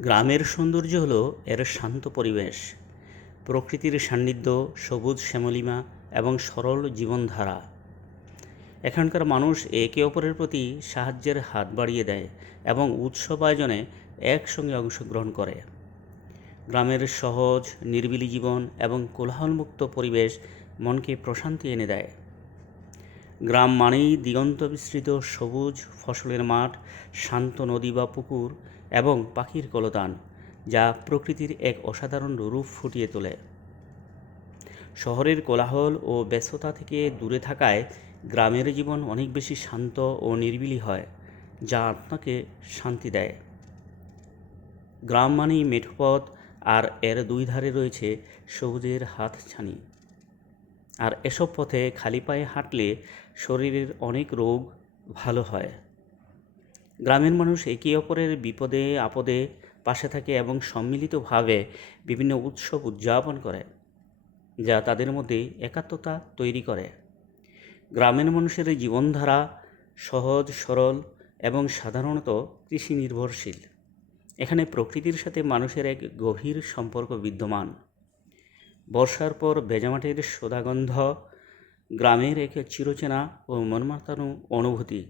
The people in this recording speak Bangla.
গ্রামের সৌন্দর্য হলো এর শান্ত পরিবেশ, প্রকৃতির সান্নিধ্য, সবুজ শ্যামলিমা এবং সরল জীবনধারা। এখানকার মানুষ একে অপরের প্রতি সাহায্যের হাত বাড়িয়ে দেয় এবং উৎসব আয়োজনে একসঙ্গে অংশগ্রহণ করে। গ্রামের সহজ নিরিবিলি জীবন এবং কোলাহলমুক্ত পরিবেশ মনকে প্রশান্তি এনে দেয়। গ্রাম মানেই দিগন্ত বিস্তৃত সবুজ ফসলের মাঠ, শান্ত নদী বা পুকুর এবং পাখির কলতান, যা প্রকৃতির এক অসাধারণ রূপ ফুটিয়ে তোলে। শহরের কোলাহল ও ব্যস্ততা থেকে দূরে থাকায় গ্রামের জীবন অনেক বেশি শান্ত ও নিরিবিলি হয়, যা আত্মাকে শান্তি দেয়। গ্রাম মানেই মেঠো পথ, আর এর দুই ধারে রয়েছে সবুজের হাতছানি। আর এসব পথে খালি পায়ে হাঁটলে শরীরের অনেক রোগ ভালো হয়। গ্রামের মানুষ একে অপরের বিপদে আপদে পাশে থাকে এবং সম্মিলিতভাবে বিভিন্ন উৎসব উদযাপন করে, যা তাদের মধ্যে একাত্মতা তৈরি করে। গ্রামের মানুষের জীবনধারা সহজ সরল এবং সাধারণত কৃষি নির্ভরশীল। এখানে প্রকৃতির সাথে মানুষের এক গভীর সম্পর্ক বিদ্যমান। বর্ষার পর ভেজামাটির সোঁদাগন্ধ গ্রামের এক চিরচেনা ও মনমাতানো অনুভূতি।